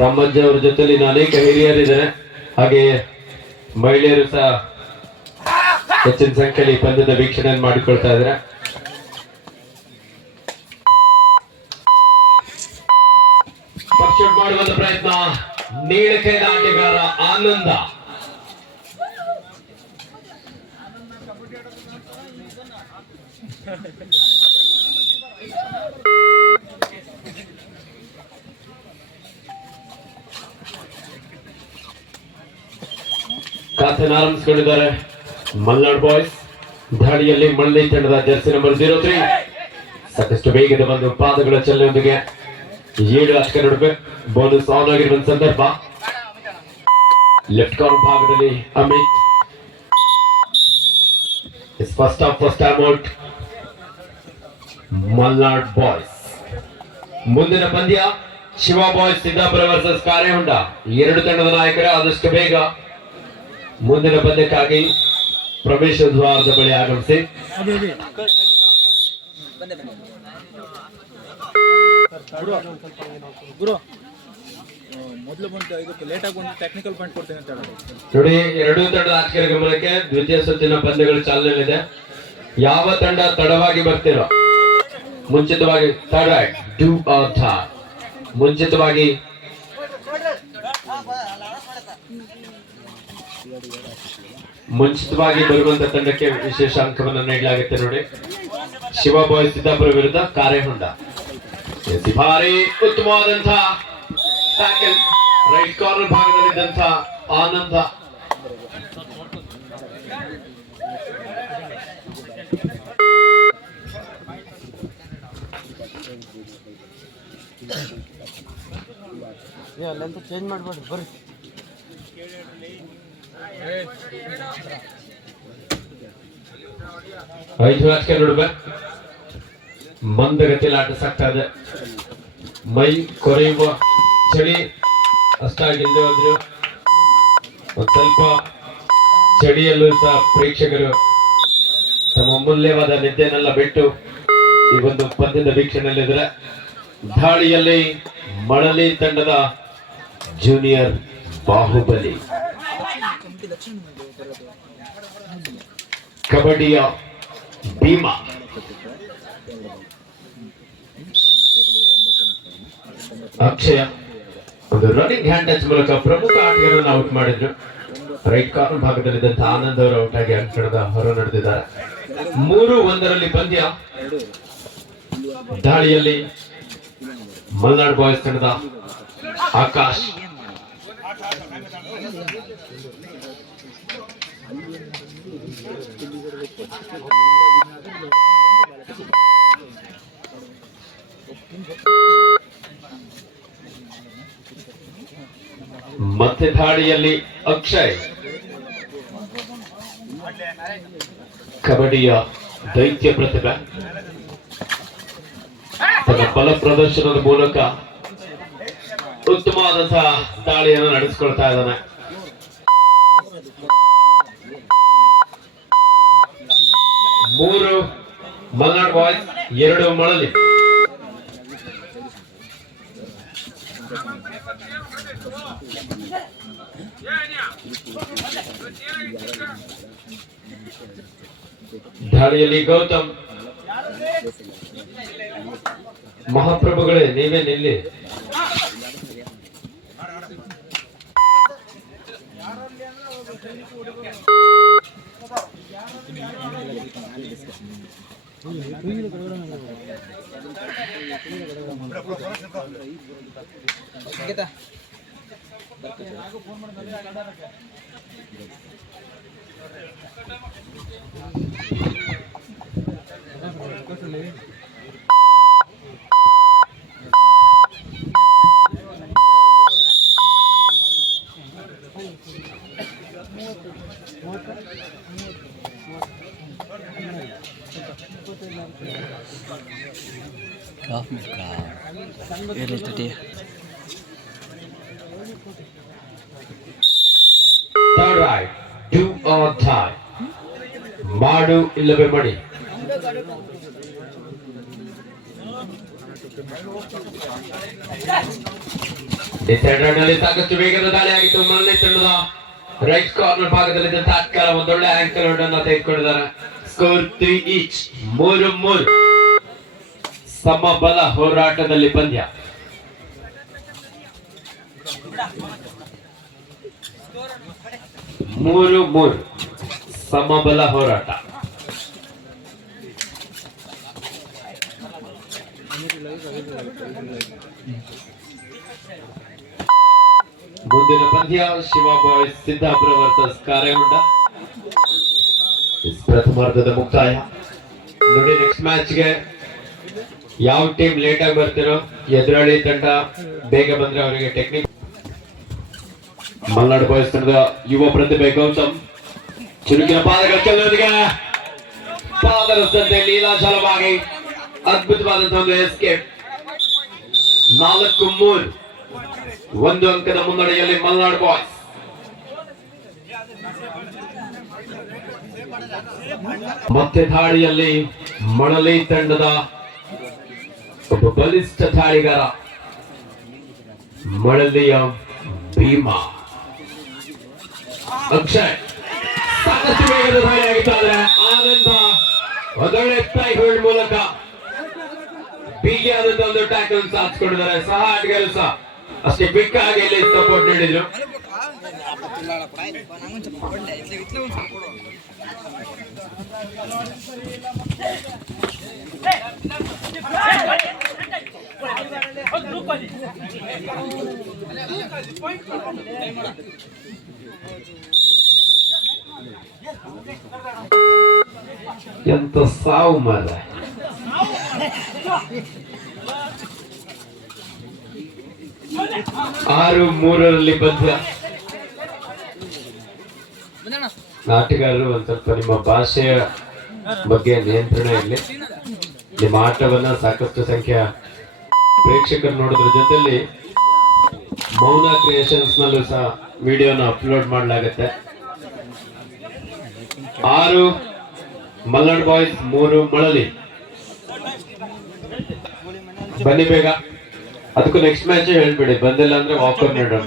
ರಾಮಜ್ಜ ಅವರ ಜೊತೆಲಿ ಅನೇಕ ಹಿರಿಯರಿದ್ದಾರೆ, ಹಾಗೆ ಮಹಿಳೆಯರು ಸಹ ಹೆಚ್ಚಿನ ಸಂಖ್ಯೆಯಲ್ಲಿ ಪಂದ್ಯದ ವೀಕ್ಷಣೆಯನ್ನು ಮಾಡಿಕೊಳ್ತಾ ಇದ್ದಾರೆ. ಮಾಡುವಂತ ಪ್ರಯತ್ನ ನೀಳಕೈದ ಆಟಗಾರ ಆನಂದ. ಖಾತೆಯನ್ನು ಆರಂಭಿಸಿಕೊಂಡಿದ್ದಾರೆ ಮಲ್ನಾಡ್ ಬಾಯ್ಸ್. ದಾಳಿಯಲ್ಲಿ ಮಳ್ಳಿ ತಂಡದ ಜರ್ಸಿ ನಂಬರ್ 03 ಸಾಕಷ್ಟು ವೇಗದ ಒಂದು ಪಾದಗಳ ಚಲನೆಯೊಂದಿಗೆ 7 ಆಟಗಾರ ನಡುವೆ ಬೋನಸ್ ಆನ್ ಆಗಿರುವ ಸಂದರ್ಭ. ಲೆಫ್ಟ್ ಕಾರ್ನರ್ ಭಾಗದಲ್ಲಿ Amit. First time out Malnad boys. ಮುಂದಿನ ಪಂದ್ಯ ಶಿವ ಬಾಯ್ಸ್ ಸಿದ್ದಾಪುರ ವರ್ಸಸ್ ಕಾರೆಹೊಂಡ. ಎರಡು ತಂಡದ ನಾಯಕರೇ ಆದಷ್ಟು ಬೇಗ ಮುಂದಿನ ಪಂದ್ಯಕ್ಕಾಗಿ ಪ್ರವೇಶ ದ್ವಾರದ ಬಳಿ ಆಗಮಿಸಿ. ನೋಡಿ, ಎರಡೂ ತಂಡದ ಆಟಗಾರರ ಗಮನಕ್ಕೆ ದ್ವಿತೀಯ ಸುತ್ತಿನ ಪಂದ್ಯಗಳು ಚಾಲನೆಯಲ್ಲಿದೆ. ಯಾವ ತಂಡ ತಡವಾಗಿ ಬರ್ತಿರೋ ಮುಂಚಿತವಾಗಿ ಮುಂಚಿತವಾಗಿ ಬರುವಂತ ತಂಡಕ್ಕೆ ವಿಶೇಷ ಅಂಕವನ್ನು ನೀಡಲಾಗುತ್ತೆ. ನೋಡಿ, ಶಿವ ಬಾಯ್ಸ್ ಸಿದ್ದಾಪುರ ವಿರುದ್ಧ ಕಾರೆಹೊಂಡ. ಭಾರಿ ಉತ್ತಮವಾದಂತಹ ಟ್ಯಾಕಲ್ ರೈಟ್ ಕಾರ್ನರ್ ಭಾಗದಲ್ಲಿದ್ದಂಥ ಆನಂದ. ಚೇಂಜ್ ಮಾಡ್ಬೇಡಿ ಬರ್ರಿ. ಐದು ಆಟಗಾರ ನಡುವೆ ಮಂದಗತಿಯಲ್ಲಿ ಆಟ ಸಾಗ್ತಾ ಇದೆ. ಮೈ ಕೊರೆಯುವ ಚಳಿ ಅಷ್ಟಾಗಿಲ್ಲದೆ ಹೋದ್ರು ಒಂದು ಸ್ವಲ್ಪ ಚಳಿಯಲ್ಲೂ ಸಹ ಪ್ರೇಕ್ಷಕರು ತಮ್ಮ ಅಮೂಲ್ಯವಾದ ನಿದ್ದೆನೆಲ್ಲ ಬಿಟ್ಟು ಈ ಒಂದು ಪಂದ್ಯದ ವೀಕ್ಷಣೆಯಲ್ಲಿದ್ದಾರೆ. ದಾಳಿಯಲ್ಲಿ ಮಳಲಿ ತಂಡದ ಜೂನಿಯರ್ ಬಾಹುಬಲಿ. ಕಬಡ್ಡಿಯ ಭೀಮಾ. ಅಕ್ಷಯ ಒಂದು ರನ್ನಿಂಗ್ ಹ್ಯಾಂಡ್ ಟಚ್ ಮೂಲಕ ಪ್ರಮುಖ ಆಟಗಾರರನ್ನು ಔಟ್ ಮಾಡಿದ್ರು. ರೈಟ್ ಕಾರ್ನರ್ ಭಾಗದಲ್ಲಿದ್ದಂಥ ಆನಂದ್ ಅವರು ಔಟ್ ಆಗಿ ಅಂಕಣದ ಹೊರ ನಡೆದಿದ್ದಾರೆ. 3-1 ಪಂದ್ಯ. ದಾಳಿಯಲ್ಲಿ ಮಲ್ನಾಡ್ ಬಾಯ್ಸ್ ತಂಡದ ಆಕಾಶ್. ಮತ್ತೆ ದಾಳಿಯಲ್ಲಿ ಅಕ್ಷಯ್. ಕಬಡ್ಡಿಯ ದೈತ್ಯ ಪ್ರತಿಭೆ ತನ್ನ ಬಲ ಪ್ರದರ್ಶನದ ಮೂಲಕ ಉತ್ತಮವಾದಂತಹ ದಾಳಿಯನ್ನು ನಡೆಸಿಕೊಳ್ತಾ ಇದ್ದಾನೆ. ಮೂರು ಮಲ್ನಾಡ್ ಬಾಯ್ಸ್, 2 ಮಳಲಿ. ದಾಳಿಯಲ್ಲಿ ಗೌತಮ್. ಮಹಾಪ್ರಭುಗಳೇ, ನೀವೇ ನಿಲ್ಲಿ. Third right, do or die. ಮಾಡು ಇಲ್ಲವೇ ಮಡಿ. ಡಿಸೈಡರ್ ನಲ್ಲಿ ಸಾಕಷ್ಟು ವೇಗದ ದಾಳಿಯಾಗಿತ್ತು. ಮೊದಲನೇ ತಂಡದ ರೈಟ್ ಕಾರ್ನರ್ ಭಾಗದಲ್ಲಿ ತಾತ್ಕಾಲ ಒಂದೊಳ್ಳೆ ಆಂಕಲ್ ಅನ್ನು ತೆಗೆದುಕೊಂಡಿದ್ದಾರೆ. Score 3 each. 3-3 ಸಮಬಲ ಹೋರಾಟದಲ್ಲಿ ಪಂದ್ಯ. ಮೂರು ಸಮಬಲ ಹೋರಾಟ. ಮುಂದಿನ ಪಂದ್ಯ ಶಿವ ಬಾಯ್ಸ್ ಸಿದ್ದಾಪುರ ವರ್ಸಸ್ ಕಾರೇಹೊಂಡ. ಪ್ರಥಮಾರ್ಧದ ಮುಕ್ತಾಯ. ನೋಡಿ, ನೆಕ್ಸ್ಟ್ ಮ್ಯಾಚ್ಗೆ ಯಾವ ಟೀಮ್ ಲೇಟ್ ಆಗಿ ಬರ್ತಿರೋ ಎದುರಾಳಿ ತಂಡ ಬೇಗ ಬಂದ್ರೆ ಅವರಿಗೆ ಟೆಕ್ನಿಕ್. ಮಲ್ನಾಡು ಬಾಯ್ಸ್ ತಂಡದ ಯುವ ಪ್ರತಿಭೆ ಗೌತಮ್ ಚುರುಕಿನ ಪಾದಗಳಿಗೆ ಪಾದರಸ್ತೆ ಲೀಲಾಶಾಲವಾಗಿ ಅದ್ಭುತವಾದಂತಹ ಒಂದು ಎಸ್ಕೇಪ್. 4-3 1 ಅಂಕದ ಮುನ್ನಡೆಯಲ್ಲಿ ಮಲ್ನಾಡು ಬಾಯ್ಸ್. ಮತ್ತೆ ದಾಳಿಯಲ್ಲಿ ಮಳಲಿ ತಂಡದ ಒಬ್ಬ ಬಲಿಷ್ಠ ದಾಳಿಗಾರ ಮಳಲಿಯ ಭೀಮಾ ಅಕ್ಷಯ್. ಸಾಕಷ್ಟು ವೇಗದ ದಾಳಿಯಾಗಿದ್ದಾರೆ. ಆನಂದ ಒಳ್ಳೆ ಟ್ಯಾಕಲ್ ಮೂಲಕ ಬಿಗಿಯಾದಂತ ಒಂದು ಟ್ಯಾಕಲ್ ಸಾಧಿಸಿಕೊಂಡಿದ್ದಾರೆ. ಸಹ ಆಟಗಾರರು ಸಹ ಅಷ್ಟೇ ಕ್ವಿಕ್ ಆಗಿ ಇಲ್ಲಿ ಸಪೋರ್ಟ್ ನೀಡಿದ್ರು. ಎಂತ ಸಾವು ಮಾರ. 6-3 ಪಂದ್ಯ. ನಾಟಗಾರರು ಒಂದ್ ಸ್ವಲ್ಪ ನಿಮ್ಮ ಭಾಷೆಯ ಬಗ್ಗೆ ನಿಯಂತ್ರಣ ಇರಲಿ. ನಿಮ್ಮ ಆಟವನ್ನ ಸಾಕಷ್ಟು ಸಂಖ್ಯೆಯ ಪ್ರೇಕ್ಷಕರು ನೋಡೋದ್ರ ಜೊತೆಲಿ ಮೌನ ಕ್ರಿಯೇಷನ್ಸ್ ನಲ್ಲೂ ಸಹ ವಿಡಿಯೋನ ಅಪ್ಲೋಡ್ ಮಾಡಲಾಗುತ್ತೆ. 6 ಮಲ್ನಾಡು ಬಾಯ್ಸ್, 3 ಮಳಲಿ. ಬನ್ನಿ ಬೇಗ. ಅದಕ್ಕೂ ನೆಕ್ಸ್ಟ್ ಮ್ಯಾಚ್ ಹೇಳ್ಬಿಡಿ, ಬಂದಿಲ್ಲ ಅಂದ್ರೆ ವಾಕರ್ ನೀಡೋಣ.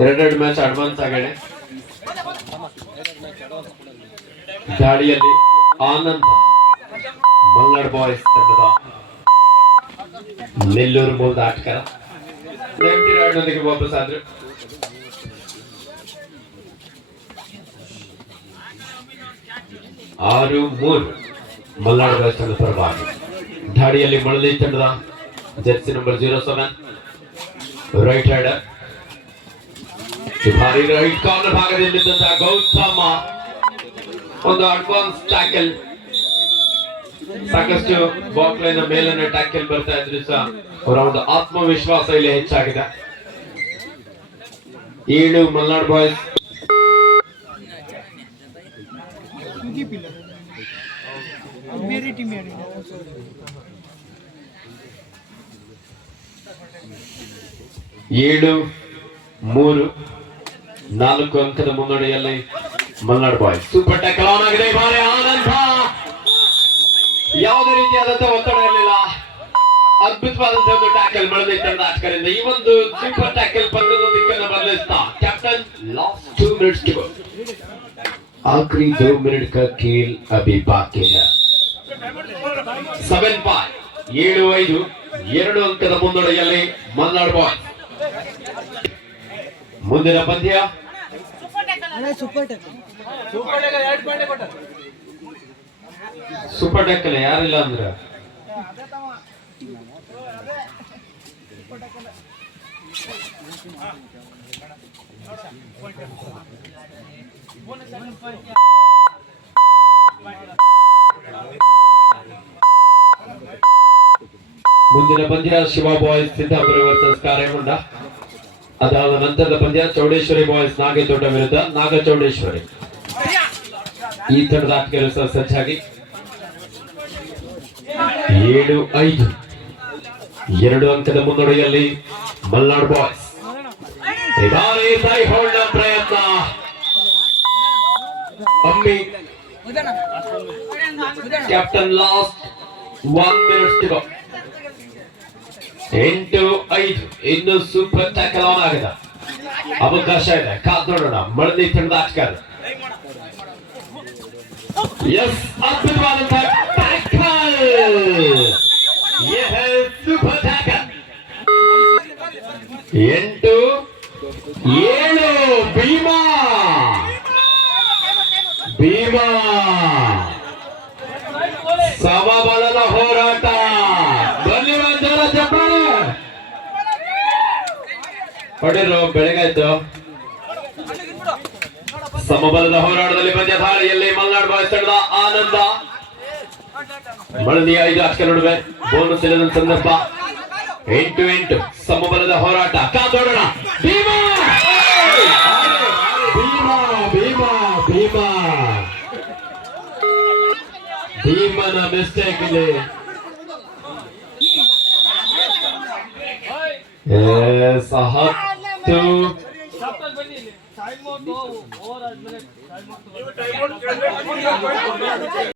2 ಮ್ಯಾಚ್ ಅಡ್ವಾನ್ಸ್ ಆಗಣೆ. ದಾಳಿಯಲ್ಲಿ ಆನಂದ್ ಮಲ್ನಾಡು ಬಾಯ್ಸ್ ತಂಡದ ನೆಲ್ಲೂರು ಮೂಲದ ಆಟಗಾರ ನೊಂದಿಗೆ ವಾಪಸ್ ಆದ್ರು. ಆರು 3 ಮಲ್ನಾಡು ಬಾಯ್ಸ್ ತಂಡದ ಪರವಾಗಿ. ದಾಳಿಯಲ್ಲಿ ಮಳಲಿ ತಂಡದ ಜರ್ಸಿ ನಂಬರ್ 07 ರೈಟ್ ಹ್ಯಾಂಡರ್ ಭಾರಿ ರೈಟ್ ಕಾರ್ನರ್ ಭಾಗದಲ್ಲಿದ್ದಂತಹ ಗೌತಮ ಒಂದು ಅಡ್ವಾನ್ಸ್ ಟ್ಯಾಕಲ್. ಸಾಕಷ್ಟು ಬಾಕ್ಸ್ ಲೈನ್ ಮೇಲನ್ನ ಟ್ಯಾಕಲ್ ಬರ್ತಾ ಇದ್ರು ಸಹ ಅವರ ಒಂದು ಆತ್ಮವಿಶ್ವಾಸ ಇಲ್ಲಿ ಹೆಚ್ಚಾಗಿದೆ. 7 ಮಲ್ನಾಡು ಬಾಯ್ಸ್. ಏಳು 3 4 ಅಂಕದ ಮುನ್ನಡೆಯಲ್ಲಿ Malnad boys. Super tackle on ಆಗಿದೆ. ಬಾರಿ ಆನಂದ. ಯಾವುದೇ ರೀತಿಯಾದಂತಹ ಒತ್ತಡ ಇರಲಿಲ್ಲ. ಅದ್ಭುತವಾದಂತಹ ಒಂದು ಟ್ಯಾಕಲ್ ಮಳಲಿ ತಂಡದ ಆಟಗಾರರಿಂದ. ಈ ಒಂದು ಸೂಪರ್ ಟ್ಯಾಕಲ್ ಪಂದ್ಯದ ದಿಕ್ಕನ್ನು ಬದಲಿಸ್ತಾ captain. Last 2 minutes to go. आखिरी 2 मिनट का खेल अभी बाकी है. 7-5 7-5 2 ಅಂಕದ ಮುನ್ನಡೆಯಲ್ಲಿ ಮಲ್ನಾಡು ಬಾಯ್ಸ್. ಮುಂದಿನ ಪಂದ್ಯ ಸೂಪರ್ ಟ್ಯಾಕಲ್ ಯಾರಿಲ್ಲ ಅಂದ್ರೆ ಮುಂದಿನ ಪಂದ್ಯ ಶಿವ ಬಾಯ್ಸ್ ಸಿದ್ದಾಪುರ ವರ್ಸಸ್ ಕಾರೇಹೊಂಡ. ಅದಾದ ನಂತರದ ಪಂದ್ಯ ಚೌಡೇಶ್ವರಿ ಬಾಯ್ಸ್ ನಾಗೇತೋಟ ವಿರುದ್ಧ ನಾಗಚೌಡೇಶ್ವರಿ. ಈ ತಂಡದ ಆಟಗಾರರು ಸಹ ಸಜ್ಜಾಗಿ. 7-5 2 ಅಂಕದ ಮುನ್ನಡೆಯಲ್ಲಿ ಮಲ್ನಾಡು ಬಾಯ್ಸ್. ಪ್ರಯತ್ನ ಅಮ್ಮಿ captain. Last 1 minute to go. 8-5 ಇನ್ನು ಸೂಪರ್ ಟ್ಯಾಕಲ್ ಆನ್ ಆಗಿದೆ. ಅವಕಾಶ ಇದೆ, ಕಾದ್ ನೋಡೋಣ ಮಳದಿ ತಂಡದ ಆಟಗಾರ. ಎಸ್, ಅದ್ಭುತವಾದಂತಹ ಟ್ಯಾಕಲ್, ಸೂಪರ್ ಟ್ಯಾಕಲ್. 8-7 ಭೀಮಾ ಸಮಬಲದ ಹೋರಾಟ. ಧನ್ಯವಾದ ಚಪ್ಪಾಳೆ ಹೊಡೆರು. ಬೆಳಗಾಯ್ತು. ಸಮಬಲದ ಹೋರಾಟದಲ್ಲಿ ಪಂದ್ಯ ಧಾರೆಯಲ್ಲಿ ಮಲ್ನಾಡು ಬಾಯ್ಸ್ ತಂಡದ ಆನಂದ ಮಳದಿಯ 5 ಆಟಗಾರ ನಡುವೆ ಬೋನಸ್ ಇಲ್ಲದ ಸಂದರ್ಭ. 8-8 ಸಮಬಲದ ಹೋರಾಟ. ಕಾದೋಡೋಣ. ಭೀಮಾ ಭೀಮನ ಮಿಸ್ಟೇಕ್ ಇಲ್ಲಿ.